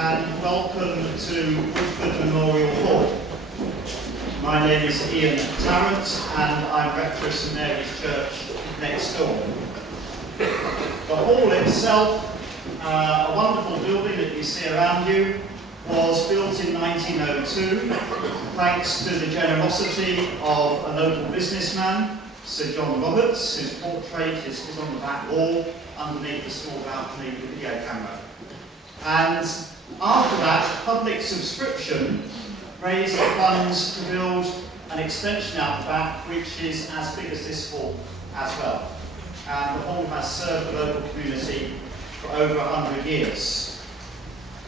and welcome to Woodford Memorial Hall. My name is Ian Tarrant and I'm rector of St Mary's Church next door. The hall itself, a wonderful building that you see around you, was built in 1902 thanks to the generosity of a local businessman, Sir John Roberts, whose portrait is on the back wall underneath the small balcony with the video camera. And after that, public subscription raised the funds to build an extension out the back, which is as big as this hall as well. And the hall has served the local community for over 100 years.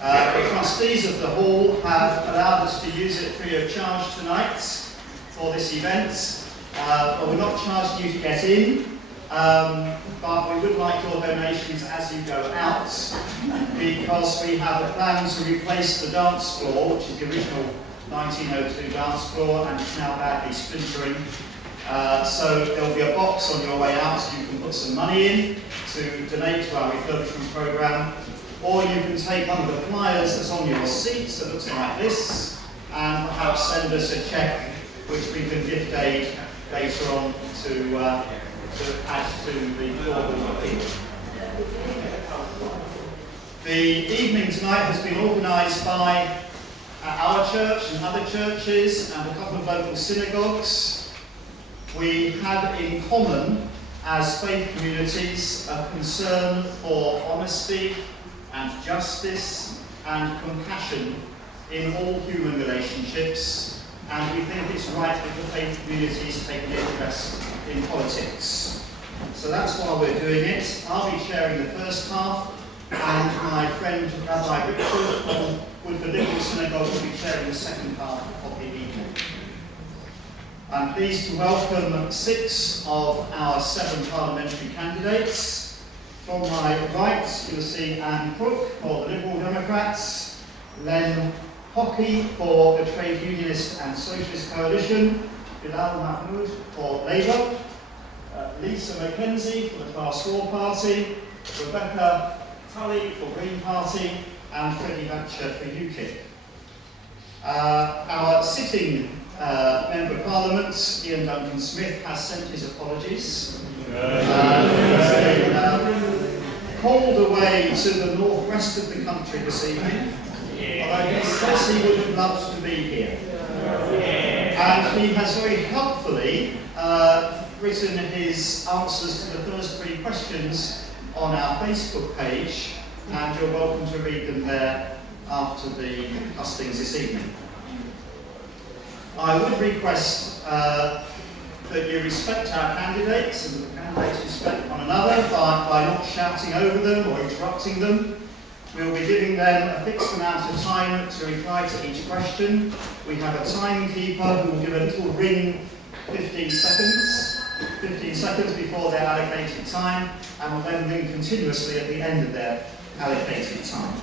The trustees of the hall have allowed us to use it free of charge tonight for this event. But we're not charging you to get in, but we would like your donations as you go out, because we have a plan to replace the dance floor, which is the original 1902 dance floor, and it's now badly splintering. So there will be a box on your way out so you can put some money in to donate to our refurbishment programme, or you can take one of the flyers that's on your seats that looks like this, and perhaps send us a cheque which we can gift aid later on to add to the forward appeal. The evening tonight has been organised by our church and other churches and a couple of local synagogues. We have in common as faith communities a concern for honesty and justice and compassion in all human relationships. And we think it's right that the faith communities take an interest in politics. So that's why we're doing it. I'll be chairing the first half, and my friend Rabbi Richard from Woodford Liberal Synagogue will be chairing the second half of the evening. I'm pleased to welcome 6 of our 7 parliamentary candidates. From my right, you'll see Anne Crook for the Liberal Democrats, Len Hockey for the Trade Unionist and Socialist Coalition, Bilal Mahmood for Labour, Lisa Mackenzie for the Class 4 Party, Rebecca Tully for Green Party, and Freddie Thatcher for UKIP. Our sitting Member of Parliament, Ian Duncan Smith, has sent his apologies. Called away to the northwest of the country this evening. Although he says he would have loved to be here. And he has very helpfully written his answers to the first 3 questions on our Facebook page, and you're welcome to read them there after the hustings this evening. I would request that you respect our candidates and that the candidates respect one another by not shouting over them or interrupting them. We'll be giving them a fixed amount of time to reply to each question. We have a timekeeper who will give a little ring 15 seconds before their allocated time, and will then ring continuously at the end of their allocated time.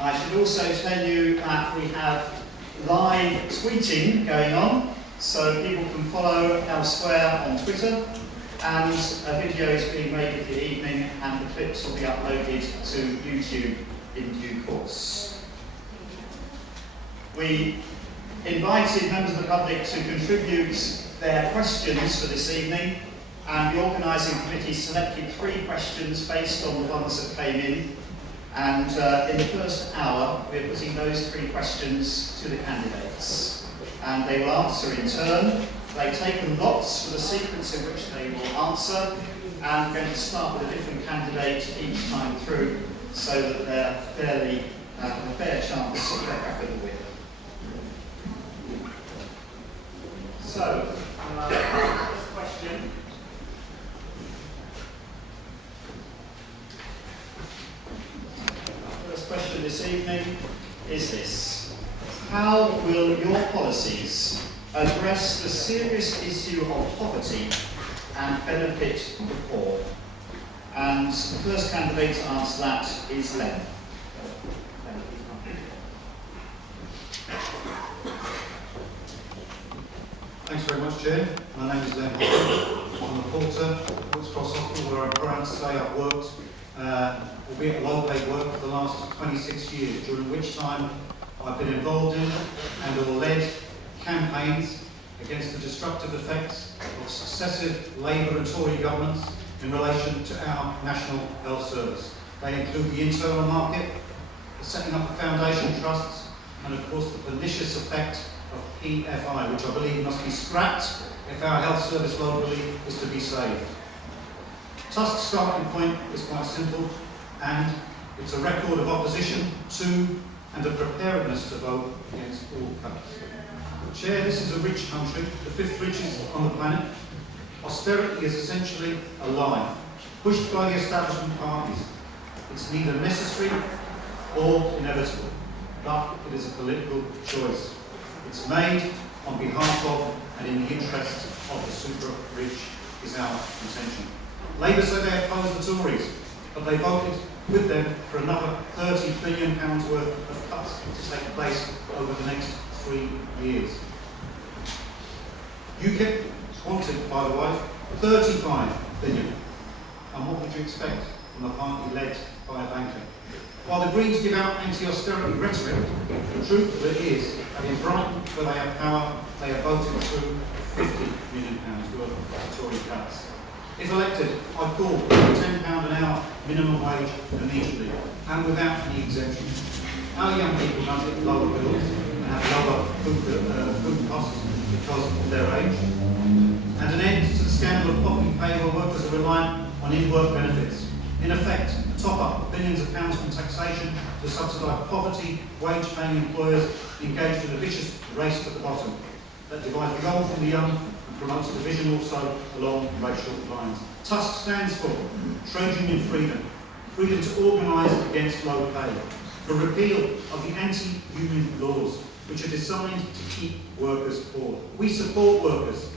I should also tell you that we have live tweeting going on, so people can follow elsewhere on Twitter. And a video is being made of the evening, and the clips will be uploaded to YouTube in due course. We invited members of the public to contribute their questions for this evening, and the organising committee selected 3 questions based on the ones that came in. And in the first hour, we're putting those 3 questions to the candidates, and they will answer in turn. They've taken lots for the sequence in which they will answer, and we're going to start with a different candidate each time through, so that they're fairly a fair chance of their back of the win. So, first question. First question this evening is this: how will your policies address the serious issue of poverty and benefit the poor? And the first candidate to answer that is Len. Thanks very much, Chair. My name is Len Hockey. I'm a porter at Woodford Hospital, where I'm proud to say I've worked, albeit low-paid work, for the last last 26 years, during which time I've been involved in and/or led campaigns against the destructive effects of successive Labour and Tory governments in relation to our National Health Service. They include the internal market, the setting up of foundation trusts, and of course the pernicious effect of PFI, which I believe must be scrapped if our health service locally is to be saved. TUSK's starting point is quite simple, and it's a record of opposition to and a preparedness to vote against all cuts. Chair, this is a rich country, the fifth richest on the planet. Austerity is essentially a lie, pushed by the establishment parties. It's neither necessary or inevitable, but it is a political choice. It's made on behalf of and in the interest of the super rich is our intention. Labour said they opposed the Tories, but they voted with them for another £30 billion worth of cuts to take place over the next 3 years. UKIP wanted, by the way, 35 billion. And what would you expect from a party led by a banker? While the Greens give out anti-austerity rhetoric, the truth of it is that in Brighton, where they have power, they have voted through £50 million worth of Tory cuts. If elected, I call for a £10 an hour minimum wage immediately, and without any exemptions. Our young people don't get lower bills and have lower food costs because of their age. And an end to the scandal of poverty pay where workers are reliant on in-work benefits. In effect, a top-up of billions of pounds from taxation to subsidise poverty, wage-paying employers engaged in a vicious race to the bottom that divides the old from the young and promotes division also along racial lines. TUSK stands for trade union freedom, freedom to organise against low pay, for repeal of the anti-union laws which are designed to keep workers poor. We support workers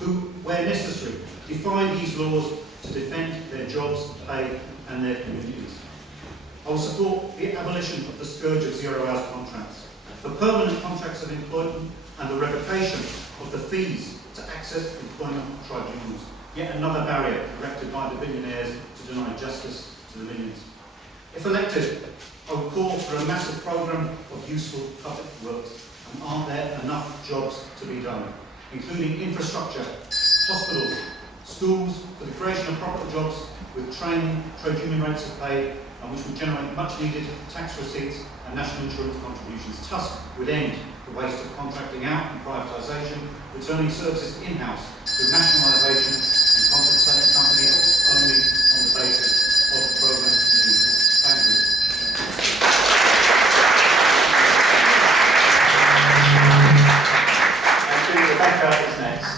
who, where necessary, defy these laws to defend their jobs, pay and their communities. I will support the abolition of the scourge of zero-hours contracts, the permanent contracts of employment and the revocation of the fees to access employment tribunals, yet another barrier erected by the billionaires to deny justice to the millions. If elected, I will call for a massive programme of useful public works, and aren't there enough jobs to be done, including infrastructure, hospitals, schools, for the creation of proper jobs with training, trade union rates of pay, and which would generate much needed tax receipts and national insurance contributions. TUSK would end the waste of contracting out and privatisation, returning services in-house through nationalisation and compensating companies only on the basis of the programme needs. Thank you. Rebecca is next.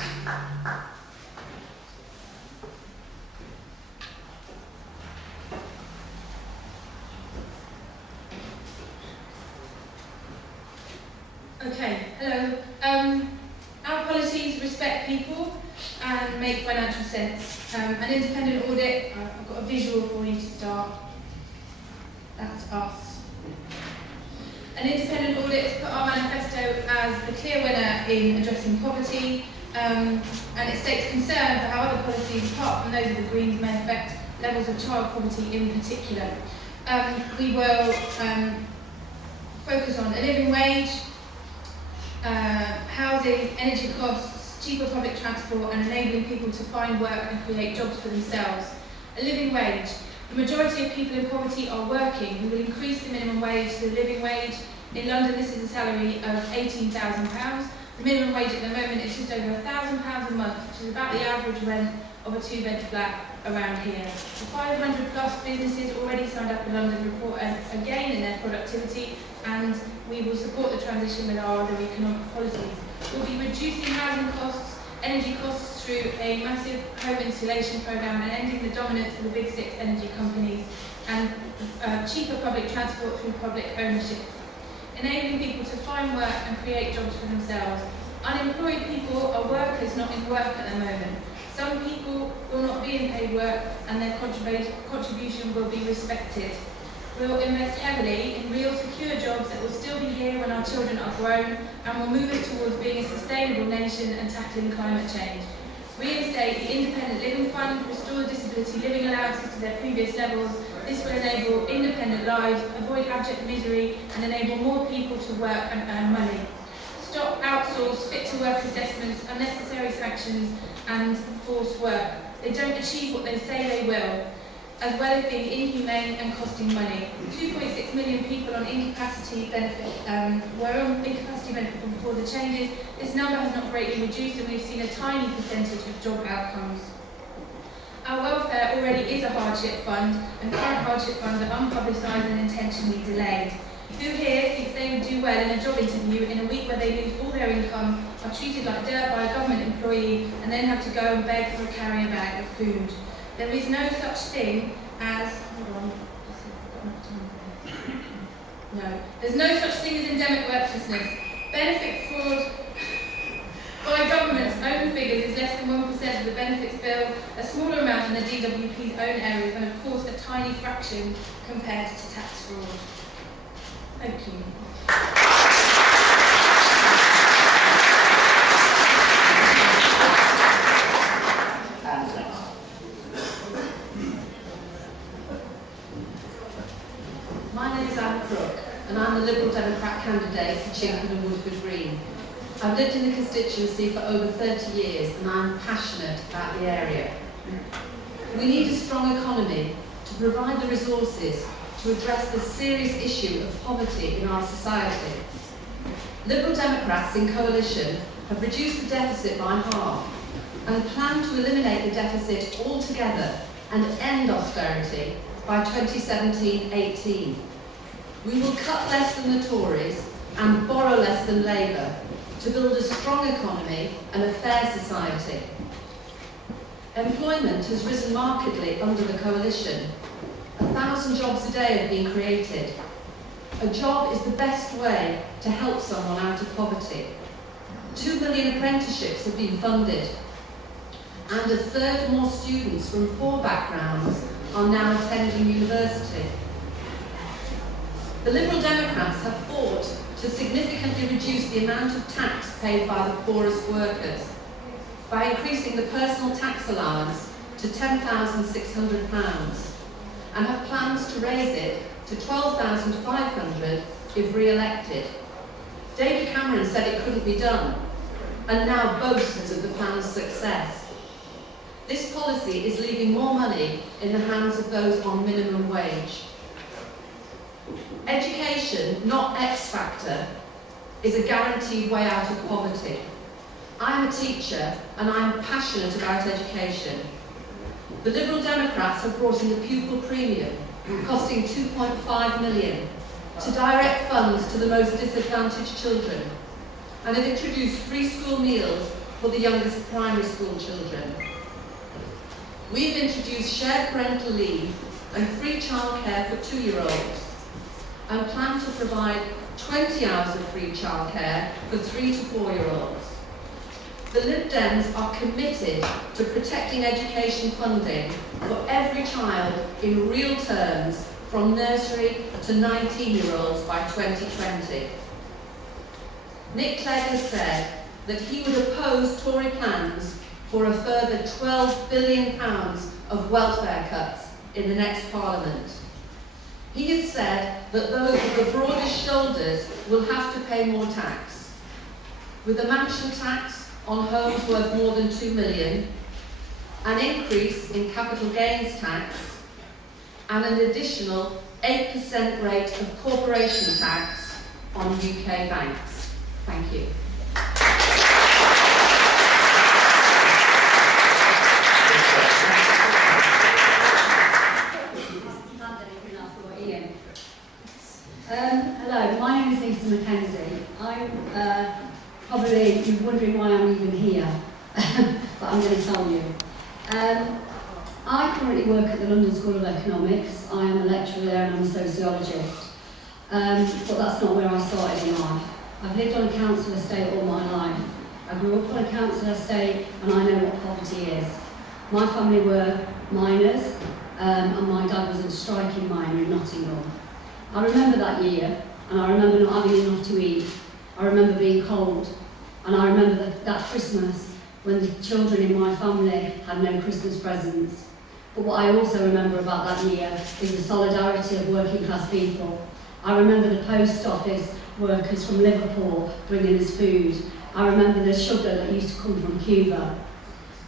Okay, hello. Our policies respect people and make financial sense. An independent audit, I've got a visual for you to start. That's us. An independent audit has put our manifesto as the clear winner in addressing poverty, and it states concern for how other policies, apart from those of the Greens, may affect levels of child poverty in particular. We will focus on a living wage, housing, energy costs, cheaper public transport, and enabling people to find work and create jobs for themselves. A living wage. The majority of people in poverty are working. We will increase the minimum wage to the living wage. In London, this is a salary of £18,000. The minimum wage at the moment is just over £1,000 a month, which is about the average rent of a two-bed flat around here. The 500 plus businesses already signed up in London report a gain in their productivity, and we will support the transition with our other economic policies. We'll be reducing housing costs, energy costs through a massive home insulation programme and ending the dominance of the big six energy companies, and cheaper public transport through public ownership. Enabling people to find work and create jobs for themselves. Unemployed people are workers not in work at the moment. Some people will not be in paid work and their contribution will be respected. We'll invest heavily in real secure jobs that will still be here when our children are grown and will move us towards being a sustainable nation and tackling climate change. Reinstate the Independent Living Fund, restore disability living allowances to their previous levels. This will enable independent lives, avoid abject misery, and enable more people to work and earn money. Stop outsource, fit-to-work assessments, unnecessary sanctions, and forced work. They don't achieve what they say they will, as well as being inhumane and costing money. 2.6 million people on incapacity benefit were on incapacity benefit before the changes. This number has not greatly reduced, and we've seen a tiny percentage of job outcomes. Our welfare already is a hardship fund, and current hardship funds are unpublicised and intentionally delayed. Who here thinks they would do well in a job interview in a week where they lose all their income, are treated like dirt by a government employee, and then have to go and beg for a carrier bag of food? There is no such thing as, there's no such thing as endemic worklessness. Benefit fraud by government's own figures is less than 1% of the benefits bill, a smaller amount in the DWP's own areas, and of course a tiny fraction compared to tax fraud. Thank you. And next. My name is Anne Crook, and I'm the Liberal Democrat candidate for Chingford and Woodford Green. I've lived in the constituency for over 30 years, and I'm passionate about the area. We need a strong economy to provide the resources to address the serious issue of poverty in our society. Liberal Democrats in coalition have reduced the deficit by half and plan to eliminate the deficit altogether and end austerity by 2017-18. We will cut less than the Tories and borrow less than Labour to build a strong economy and a fair society. Employment has risen markedly under the coalition. 1,000 jobs a day have been created. A job is the best way to help someone out of poverty. 2 million apprenticeships have been funded, and a third more students from poor backgrounds are now attending university. The Liberal Democrats have fought to significantly reduce the amount of tax paid by the poorest workers by increasing the personal tax allowance to £10,600 and have plans to raise it to £12,500 if re-elected. David Cameron said it couldn't be done and now boasts of the plan's success. This policy is leaving more money in the hands of those on minimum wage. Education, not X factor, is a guaranteed way out of poverty. I'm a teacher and I'm passionate about education. The Liberal Democrats have brought in the pupil premium, costing £2.5 million, to direct funds to the most disadvantaged children, and have introduced free school meals for the youngest primary school children. We've introduced shared parental leave and free childcare for 2-year-olds, and plan to provide 20 hours of free childcare for 3 to 4-year-olds. The Lib Dems are committed to protecting education funding for every child in real terms from nursery to 19-year-olds by 2020. Nick Clegg has said that he would oppose Tory plans for a further £12 billion of welfare cuts in the next Parliament. He has said that those with the broadest shoulders will have to pay more tax. With the mansion tax on homes worth more than £2 million, an increase in capital gains tax, and an additional 8% rate of corporation tax on UK banks. Thank you. Hello, my name is Lisa Mackenzie. I'm probably you're wondering why I'm even here, but I'm going to tell you. I currently work at the London School of Economics. I am a lecturer there and I'm a sociologist. But that's not where I started in life. I've lived on a council estate all my life. I grew up on a council estate and I know what poverty is. My family were miners and my dad was a striking miner in Nottingham. I remember that year, and I remember not having enough to eat. I remember being cold, and I remember that Christmas when the children in my family had no Christmas presents. But what I also remember about that year is the solidarity of working class people. I remember the post office workers from Liverpool bringing us food. I remember the sugar that used to come from Cuba.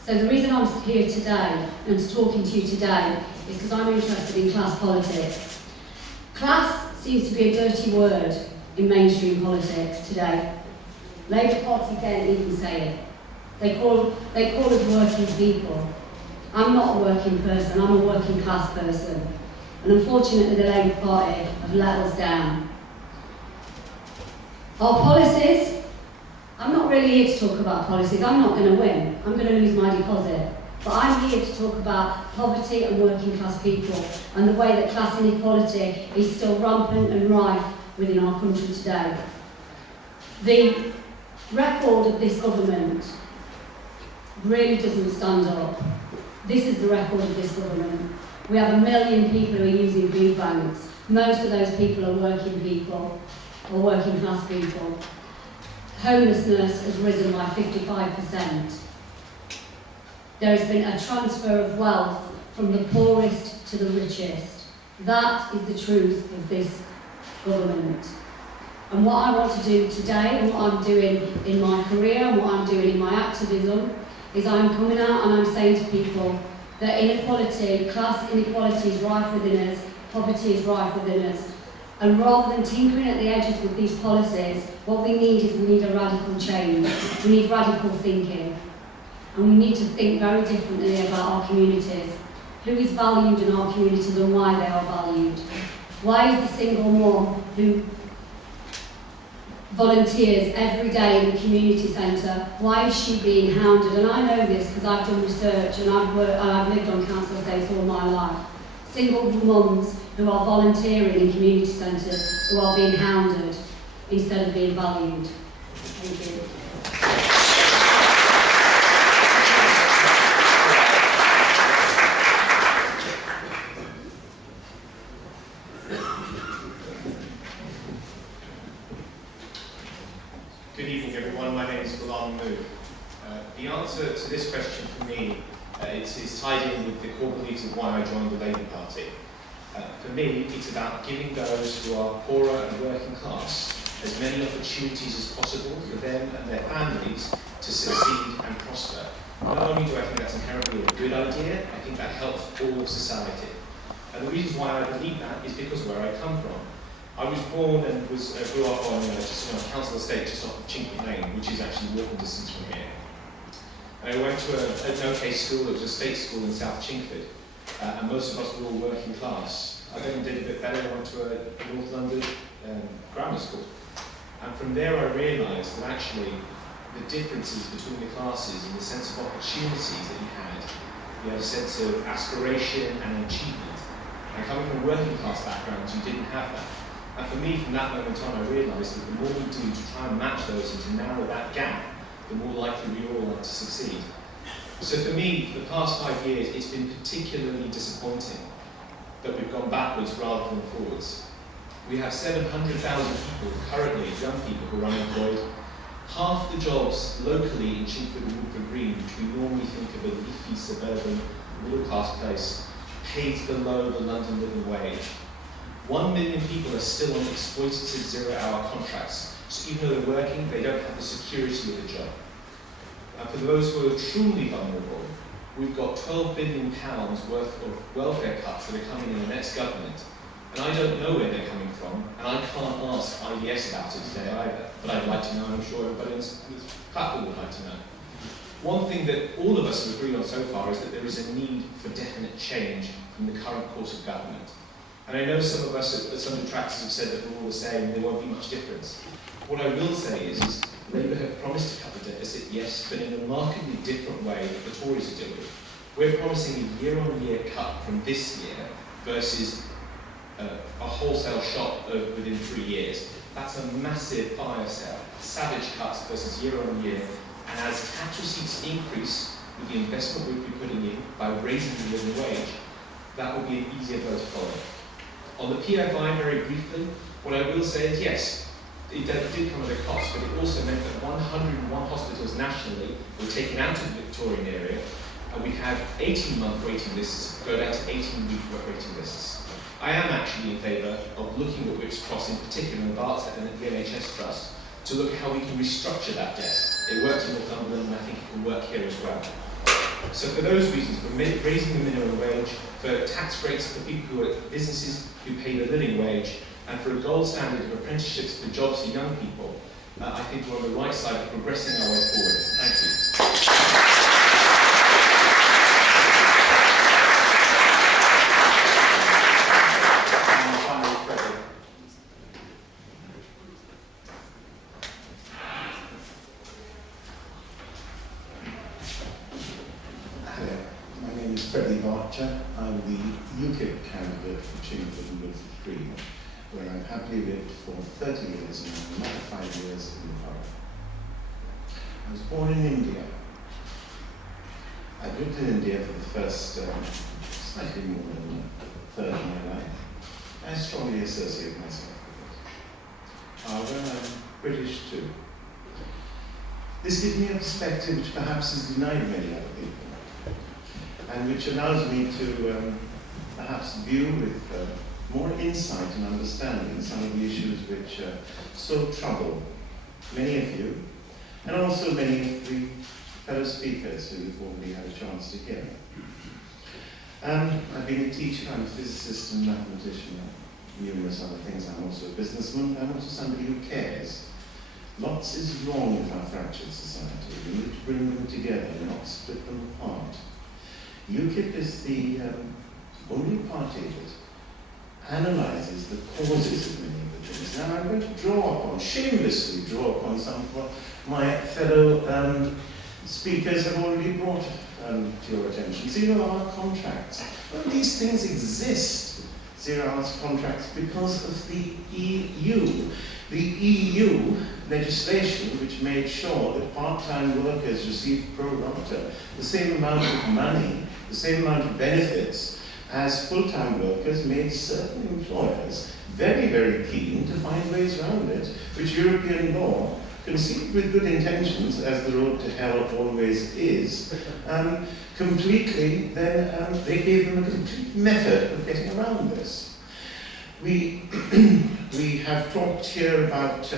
So the reason I'm here today and talking to you today is because I'm interested in class politics. Class seems to be a dirty word in mainstream politics today. Labour Party don't even say it. They call us working people. I'm not a working person, I'm a working class person. And unfortunately the Labour Party have let us down. Our policies, I'm not really here to talk about policies, I'm not going to win, I'm going to lose my deposit. But I'm here to talk about poverty and working class people and the way that class inequality is still rampant and rife within our country today. The record of this government really doesn't stand up. This is the record of this government. We have 1 million people who are using food banks. Most of those people are working people or working class people. Homelessness has risen by 55%. There has been a transfer of wealth from the poorest to the richest. That is the truth of this government. And what I want to do today, and what I'm doing in my career, and what I'm doing in my activism, is I'm coming out and I'm saying to people that inequality, class inequality is rife within us, poverty is rife within us. And rather than tinkering at the edges with these policies, what we need a radical change. We need radical thinking. And we need to think very differently about our communities. Who is valued in our communities and why they are valued? Why is the single mum who volunteers every day in the community centre, why is she being hounded? And I know this because I've done research and I've lived on council estates all my life. Single mums who are volunteering in community centres who are being hounded instead of being valued. Thank you. Good evening, everyone. My name is Ghulam Mood. The answer to this question for me is tied in with the core beliefs of why I joined the Labour Party. For me, it's about giving those who are poorer and working class as many opportunities as possible for them and their families to succeed and prosper. Not only do I think that's inherently a good idea, I think that helps all of society. And the reasons why I believe that is because of where I come from. I was born and grew up on just on a council estate just off of Chingford Lane, which is actually walking distance from here. And I went to an OK school. It was a state school in South Chingford, and most of us were all working class. I then did a bit better. I went to a North London grammar school, and from there I realised that actually the differences between the classes and the sense of opportunities that you had a sense of aspiration and achievement. And coming from working class backgrounds, you didn't have that. And for me, from that moment on, I realised that the more we do to try and match those and to narrow that gap, the more likely we all are to succeed. So for me, for the past 5 years, it's been particularly disappointing that we've gone backwards rather than forwards. We have 700,000 people currently, young people, who are unemployed. Half the jobs locally in Chingford and Woodford Green, which we normally think of as a leafy, suburban, middle-class place, pays below the London living wage. 1 million people are still on exploitative zero-hour contracts, so even though they're working, they don't have the security of a job. And for those who are truly vulnerable, we've got £12 billion worth of welfare cuts that are coming in the next government. And I don't know where they're coming from, and I can't ask IDS about it today either, but I'd like to know, and I'm sure everybody on this platform would like to know. One thing that all of us have agreed on so far is that there is a need for definite change from the current course of government. And I know some of us at some detractors have said that we're all the same, there won't be much difference. What I will say is Labour have promised to cut the deficit, yes, but in a markedly different way that the Tories are doing. We're promising a year-on-year cut from this year versus a wholesale shock within 3 years. That's a massive fire sale, savage cuts versus year-on-year. And as tax receipts increase with the investment we'll be putting in by raising the living wage, that will be an easier vote to follow. On the PFI, very briefly, what I will say is yes, it did come at a cost, but it also meant that 101 hospitals nationally were taken out of the Victorian area and we have 18-month waiting lists go down to 18-week waiting lists. I am actually in favour of looking at Whips Cross in particular, and the Barts and the NHS Trust, to look at how we can restructure that debt. It worked in Northumberland, and I think it can work here as well. So for those reasons, for raising the minimum wage, for tax breaks for people who are businesses who pay the living wage, and for a gold standard of apprenticeships for jobs for young people, I think we're on the right side of progressing our way forward. Thank you. I'm the UKIP candidate for Chingford and Woodford Green, where I've happily lived for 30 years and another 5 years in the borough. I was born in India. I lived in India for the first slightly more than a third of my life. I strongly associate myself with it. However, I'm British too. This gives me a perspective which perhaps is denied many other people, and which allows me to perhaps view with more insight and understanding some of the issues which so trouble many of you, and also many of the fellow speakers who you've already had a chance to hear. I've been a teacher, I'm a physicist and mathematician, and numerous other things. I'm also a businessman, I'm also somebody who cares. Lots is wrong with our fractured society. We need to bring them together, not split them apart. UKIP is the only party that analyses the causes of many of the things. Now I'm going to shamelessly draw upon some of my fellow speakers have already brought to your attention. Zero-hour contracts. Well, these things exist, zero-hour contracts, because of the EU. The EU legislation which made sure that part-time workers received pro rata the same amount of money, the same amount of benefits as full-time workers, made certain employers very, very keen to find ways around it, which European law, conceived with good intentions, as the road to hell always is, completely, then they gave them a complete method of getting around this. We have talked here about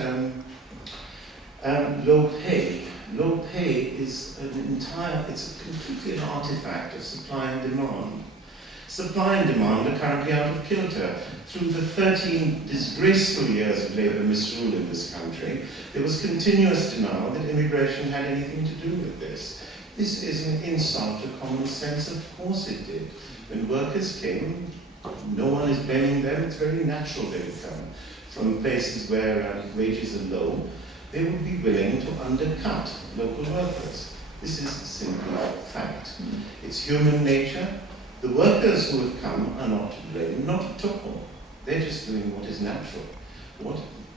low pay. Low pay is it's completely an artifact of supply and demand. Supply and demand are currently out of kilter. Through the 13 disgraceful years of Labour misrule in this country, there was continuous denial that immigration had anything to do with this. This is an insult to common sense. Of course it did. When workers came, no one is blaming them. It's very natural they would come from places where wages are low. They would be willing to undercut local workers. This is simply a fact. It's human nature. The workers who have come are not to blame, not at all. They're just doing what is natural.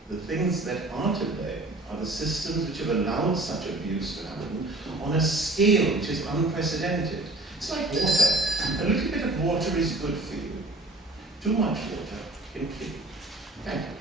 The things that are to blame are the systems which have allowed such abuse to happen on a scale which is unprecedented. It's like water. A little bit of water is good for you. Too much water can kill you. Thank you.